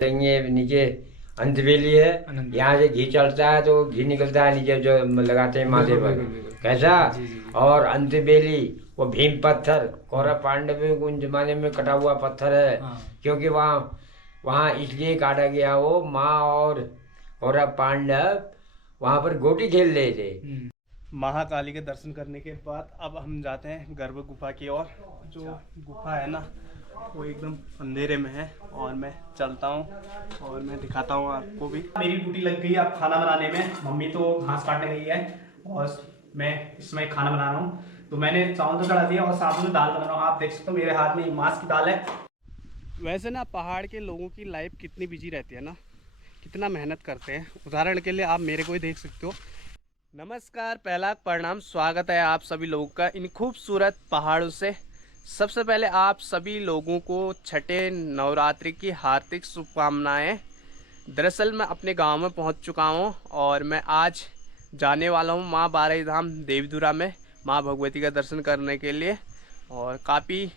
ये नीचे अंतबेली है, यहाँ से घी चढ़ता है तो घी निकलता है नीचे जो लगाते हैं माथे पर, कैसा। और अंतबेली वो भीम पत्थर कौरव पांडव में उन जमाने में कटा हुआ पत्थर है। क्योंकि वहाँ वहाँ इसलिए काटा गया, वो माँ और कौरव पांडव वहाँ पर गोटी खेल रहे थे। महाकाली के दर्शन करने के बाद अब हम जाते हैं गर्भ गुफा की ओर। जो गुफा है ना वो एकदम अंधेरे में है और मैं चलता हूँ और मैं दिखाता हूँ आपको भी। मेरी ड्यूटी लग गई अब खाना बनाने में। मम्मी तो घास काटने गई है और मैं इस समय खाना बना रहा हूँ। तो मैंने चावल तो चढ़ा दिया और साथ में दाल बना रहा हूँ। आप देख सकते हो मेरे हाथ में मांस की दाल है। वैसे ना पहाड़ के लोगों की लाइफ कितनी बिजी रहती है ना, कितना मेहनत करते हैं। उदाहरण के लिए आप मेरे को ही देख सकते हो। नमस्कार, पहला प्रणाम, स्वागत है आप सभी लोगों का इन खूबसूरत पहाड़ों से। सबसे पहले आप सभी लोगों को छठे नवरात्रि की हार्दिक शुभकामनाएं। दरअसल मैं अपने गांव में पहुंच चुका हूं और मैं आज जाने वाला हूं मां बारही धाम देवधुरा में मां भगवती का दर्शन करने के लिए। और काफ़ी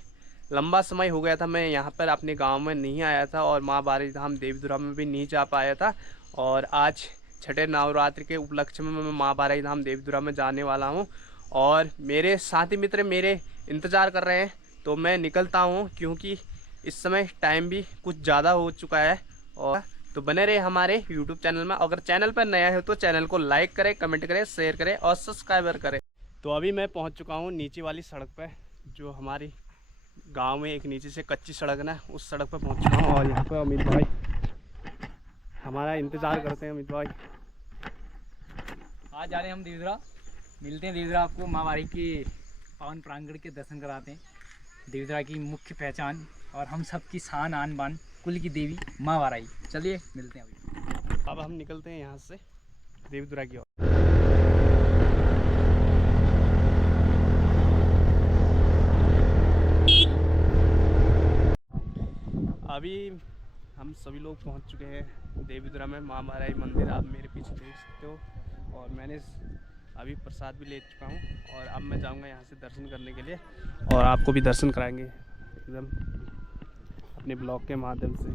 लंबा समय हो गया था मैं यहां पर अपने गांव में नहीं आया था और मां बारही धाम देवधुरा में भी नहीं जा पाया था। और आज छठे नवरात्रि के उपलक्ष्य में मैं मां बारही धाम देवधुरा में जाने वाला हूं और मेरे साथी मित्र मेरे इंतज़ार कर रहे हैं। तो मैं निकलता हूं क्योंकि इस समय टाइम भी कुछ ज़्यादा हो चुका है। और तो बने रहे हमारे YouTube चैनल में। अगर चैनल पर नया है तो चैनल को लाइक करें, कमेंट करें, शेयर करें और सब्सक्राइबर करें। तो अभी मैं पहुंच चुका हूं नीचे वाली सड़क पर, जो हमारी गांव में एक नीचे से कच्ची सड़क है ना, उस सड़क पर पहुंच चुका हूँ। और यहाँ पर अमित भाई हमारा इंतज़ार करते हैं। अमित भाई आज जा रहे हैं हम देवधुरा, मिलते हैं देवधुरा। आपको माँ बारही के पावन प्रांगण के दर्शन कराते हैं। देवधुरा की मुख्य पहचान और हम सब की शान आन बान, कुल की देवी माँ बारही। चलिए मिलते हैं अभी। अब हम निकलते हैं यहाँ से देवधुरा की ओर। अभी हम सभी लोग पहुँच चुके हैं देवधुरा में माँ बारही मंदिर। आप मेरे पीछे देख सकते हो। और मैंने अभी प्रसाद भी ले चुका हूँ और अब मैं जाऊँगा यहाँ से दर्शन करने के लिए और आपको भी दर्शन कराएंगे एकदम अपने ब्लॉग के माध्यम से।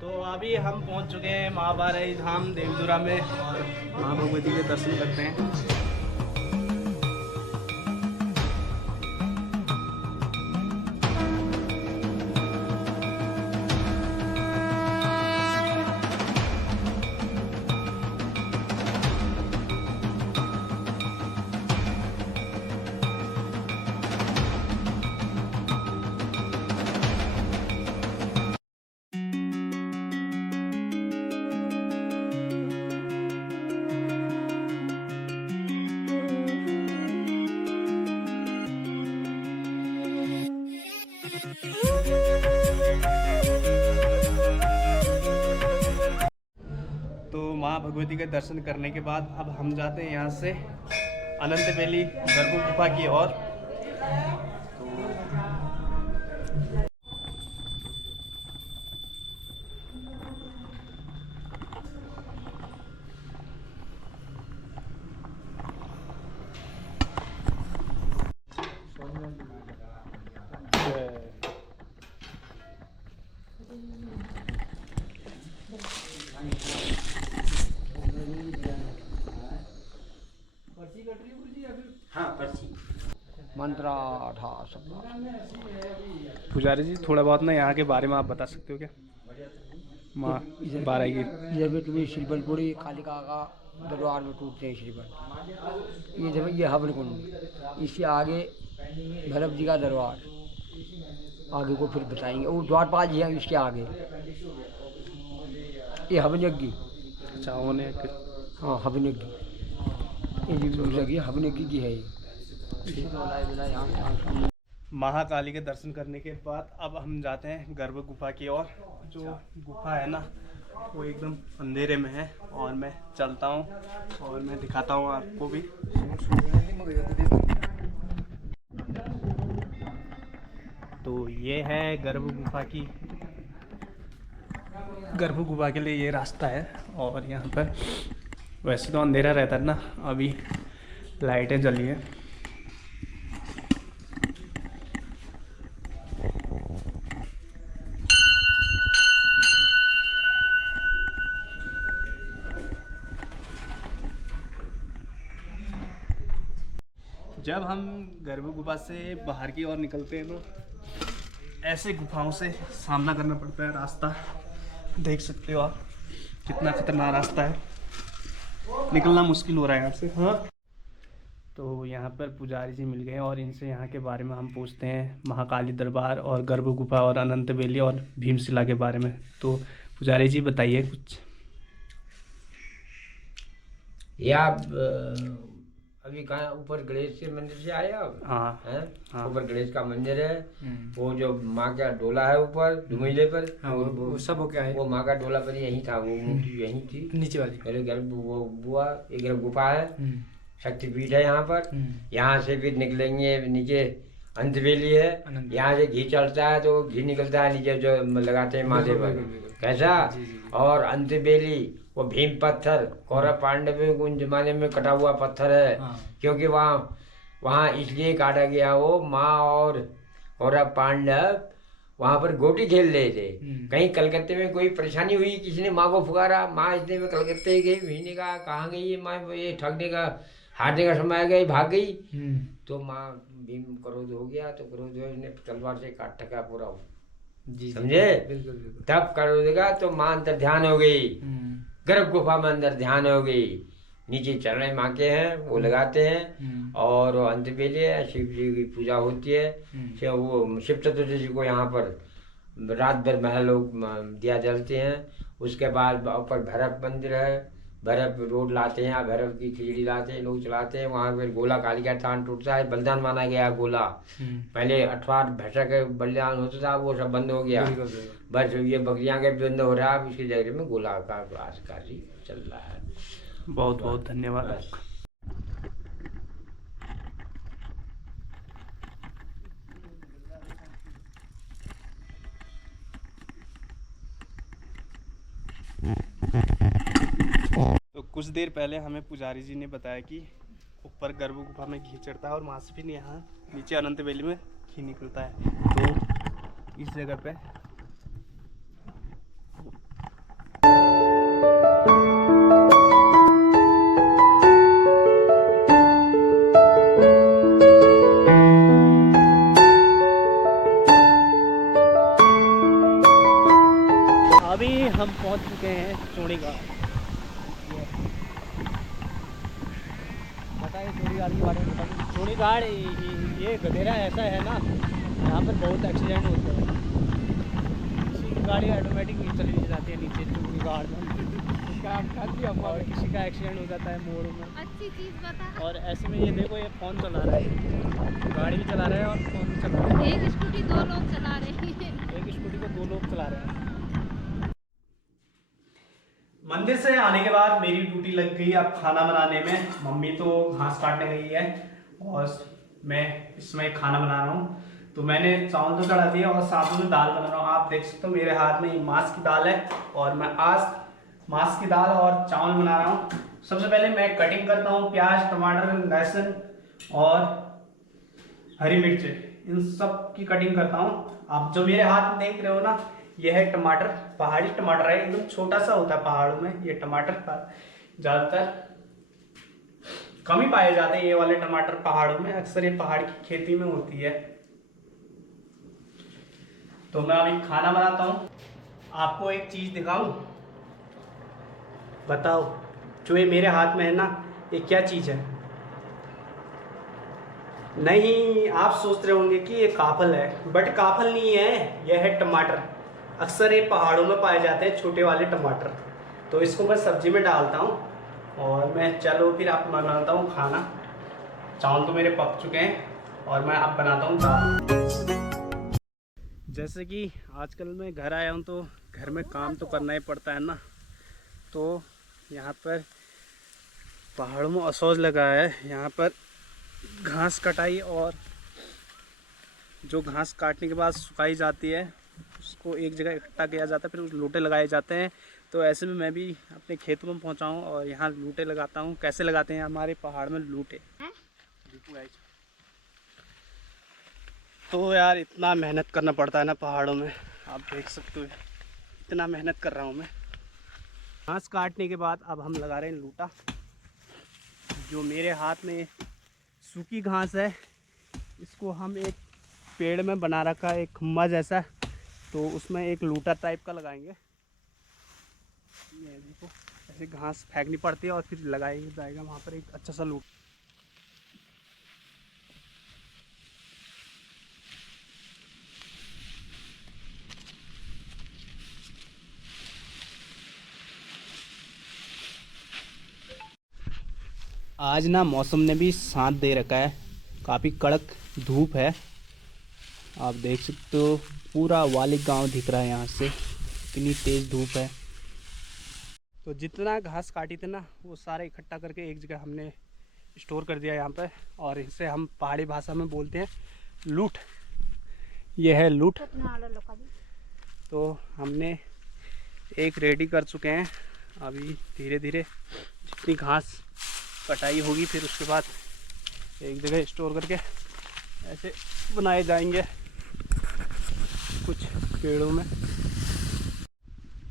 तो अभी हम पहुँच चुके हैं माँ बारही धाम देवधुरा में और माँ भगवती के दर्शन करते हैं। तो माँ भगवती के दर्शन करने के बाद अब हम जाते हैं यहाँ से अनंत बेली गर्भ गुफा की ओर। मंत्राठा पुजारी जी थोड़ा बहुत ना यहाँ के बारे में आप बता सकते हो क्या? माँ बारही की इधर में तुम्हें शिवलपुरी कालिका का दरबार में टूटते हैं श्रीबल। ये जब ये हवन कुंड, इससे आगे भैरव जी का दरबार, आगे को फिर बताएंगे। वो द्वारपाल जी हैं इसके आगे। ये हवन यज्ञ, अच्छा होने हाँ हवन यज्ञ, ये जो लगी हवन यज्ञ की है ये। महाकाली के दर्शन करने के बाद अब हम जाते हैं गर्भ गुफा की ओर। जो गुफा है ना वो एकदम अंधेरे में है और मैं चलता हूँ और मैं दिखाता हूँ आपको भी। तो ये है गर्भ गुफा की, गर्भ गुफा के लिए ये रास्ता है। और यहाँ पर वैसे तो अंधेरा रहता है ना, अभी लाइटें जली है। जब हम गर्भ गुफा से बाहर की ओर निकलते हैं तो ऐसे गुफाओं से सामना करना पड़ता है। रास्ता देख सकते हो आप, कितना खतरनाक रास्ता है, निकलना मुश्किल हो रहा है यहाँ से। हाँ, तो यहाँ पर पुजारी जी मिल गए और इनसे यहाँ के बारे में हम पूछते हैं, महाकाली दरबार और गर्भ गुफा और अनंत बेली और भीमशिला के बारे में। तो पुजारी जी बताइए कुछ। ये आप अभी कहाँ ऊपर गणेश के मंदिर से आए आप? हाँ हैं? हाँ। ऊपर गणेश का मंदिर है, वो जो माँ का डोला है ऊपर धुमैले पर, वो सब हो क्या है? वो माँ का डोला पर यहीं था, वो मूर्ति यहीं थी नीचे वाली मेरे घर। वो बुआ एक गर्भ गुफा है, शक्तिपीठ है यहाँ पर। यहाँ से फिर निकलेंगे नीचे, अंतबेली है, यहाँ से घी चलता है तो घी निकलता है नीचे जो लगाते हैं माथे पर, कैसा। और अंतबेली वो भीम पत्थर, कौरव पांडव उन जमाने में कटा हुआ पत्थर है। क्योंकि वहाँ इसलिए काटा गया, वो माँ और कौरव पांडव वहाँ पर गोटी खेल रहे थे। कहीं कलकत्ते में कोई परेशानी हुई, किसी ने माँ को पुकारा, माँ इतने में कलकत्ते गई, भीने का कहाँ गई है माँ, ये ठगने का हारने का समय गई, भाग गई। तो माँ भीम क्रोध हो गया, तो क्रोध हो इसने तलवार से काट ठका पूरा, समझे। तब क्रोध का तो माँ अंदर ध्यान हो गई, गर्भ गुफा में अंदर ध्यान हो गई। नीचे चरण माँ के हैं, वो लगाते हैं। और अंतबेली है, शिव जी की पूजा होती है। वो शिव चतुर्दशी को यहाँ पर रात भर महल लोग दिया जलते हैं। उसके बाद ऊपर भैरव मंदिर है, भैरव रोड लाते हैं, भैरव की खिचड़ी लाते हैं, लोग चलाते हैं। वहाँ पर गोला काली का थान टूटता है, बलिदान माना गया गोला। पहले 18 भैंसा के बलिदान होता था, वो सब बंद हो गया। बस ये बकरियाँ के बंद हो रहा है, अब इसकी जगह में गोला का कार्य चल रहा है। बहुत बहुत धन्यवाद। तो कुछ देर पहले हमें पुजारी जी ने बताया कि ऊपर गर्भ गुफा में घी चढ़ता है और वहाँ से फिर यहाँ नीचे अनंत बेली में घी निकलता है। तो इस जगह पे अभी हम पहुँच चुके हैं चूड़ी घाट। बताइए चोरी गाड़ी के बारे में बताइए। चूड़ी घाट ये गधेरा ऐसा है ना, यहाँ पर बहुत एक्सीडेंट होते हैं। किसी की गाड़ी ऑटोमेटिक चली जाती है नीचे चूड़ी घाट में, और किसी का एक्सीडेंट हो जाता है मोड़ में। अच्छी चीज बता। और ऐसे में ये देखो, ये फ़ोन चला रहा है, गाड़ी भी चला रहा है और फ़ोन भी चला रहा है। एक स्कूटी 2 लोग चला रहे हैं। एक स्कूटी को 2 लोग चला रहे हैं। मंदिर से आने के बाद मेरी ड्यूटी लग गई अब खाना बनाने में। मम्मी तो घास काटने गई है और मैं इसमें खाना बना रहा हूँ। तो मैंने चावल तो चढ़ा दिया और साथ में दाल बना रहा हूँ। आप देख सकते हो मेरे हाथ में ये मांस की दाल है और मैं आज मांस की दाल और चावल बना रहा हूँ। सबसे पहले मैं कटिंग करता हूँ, प्याज, टमाटर, लहसुन और हरी मिर्च, इन सब की कटिंग करता हूँ। आप जो मेरे हाथ में देख रहे हो ना, यह है टमाटर, पहाड़ी टमाटर है, एकदम छोटा सा होता है पहाड़ों में। ये टमाटर ज़्यादातर कम ही पाए जाते हैं, ये वाले टमाटर पहाड़ों में। अक्सर ये पहाड़ की खेती में होती है। तो मैं अभी खाना बनाता हूँ। आपको एक चीज़ दिखाऊं, बताओ जो ये मेरे हाथ में है ना, ये क्या चीज़ है? नहीं, आप सोच रहे होंगे कि ये काफल है, बट काफल नहीं है, यह है टमाटर। अक्सर ये पहाड़ों में पाए जाते हैं छोटे वाले टमाटर। तो इसको मैं सब्जी में डालता हूँ और मैं चलो फिर आप बनाता हूँ खाना। चावल तो मेरे पक चुके हैं और मैं अब बनाता हूँ दाल। जैसे कि आजकल मैं घर आया हूँ तो घर में काम तो करना ही पड़ता है ना। तो यहाँ पर पहाड़ों में असौज लगा है, यहाँ पर घास कटाई और जो घास काटने के बाद सुखाई जाती है उसको एक जगह इकट्ठा किया जाता है, फिर उस लूटे लगाए जाते हैं। तो ऐसे में मैं भी अपने खेतों में पहुंचा हूं और यहाँ लूटे लगाता हूं। कैसे लगाते हैं हमारे पहाड़ में लूटे? तो यार इतना मेहनत करना पड़ता है ना पहाड़ों में, आप देख सकते हो इतना मेहनत कर रहा हूँ मैं। घास काटने के बाद अब हम लगा रहे हैं लूटा। जो मेरे हाथ में सूखी घास है, इसको हम एक पेड़ में बना रखा है एक खम्बा जैसा, तो उसमें एक लूटा टाइप का लगाएंगे। ये देखो ऐसे घास फेंकनी पड़ती है और फिर लगाया जाएगा वहाँ पर एक अच्छा सा लूट। आज ना मौसम ने भी साथ दे रखा है, काफ़ी कड़क धूप है। आप देख सकते हो पूरा वाली गांव दिख रहा है यहाँ से, इतनी तेज़ धूप है। तो जितना घास काटी थे ना वो सारे इकट्ठा करके एक जगह हमने स्टोर कर दिया यहाँ पर, और इसे हम पहाड़ी भाषा में बोलते हैं लूट। ये है लूट। तो हमने एक रेडी कर चुके हैं, अभी धीरे धीरे जितनी घास कटाई होगी फिर उसके बाद एक जगह स्टोर करके ऐसे बनाए जाएंगे कुछ पेड़ों में।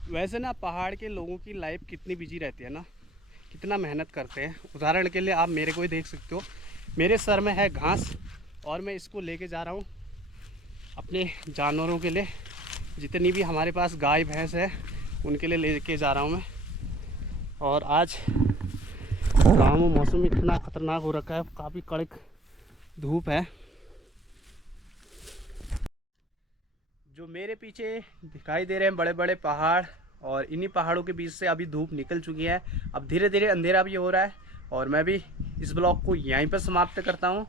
वैसे ना पहाड़ के लोगों की लाइफ कितनी बिजी रहती है ना, कितना मेहनत करते हैं। उदाहरण के लिए आप मेरे को ही देख सकते हो, मेरे सर में है घास और मैं इसको लेके जा रहा हूँ अपने जानवरों के लिए। जितनी भी हमारे पास गाय भैंस है उनके लिए लेके जा रहा हूँ मैं। और आज गाँव में मौसम इतना ख़तरनाक हो रखा है, काफ़ी कड़क धूप है। जो मेरे पीछे दिखाई दे रहे हैं बड़े बड़े पहाड़, और इन्हीं पहाड़ों के बीच से अभी धूप निकल चुकी है। अब धीरे धीरे अंधेरा भी हो रहा है और मैं भी इस ब्लॉग को यहीं पर समाप्त करता हूँ।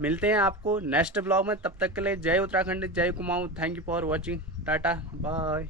मिलते हैं आपको नेक्स्ट ब्लॉग में, तब तक के लिए जय उत्तराखंड, जय Kumaon. Thank you for watching, tata bye.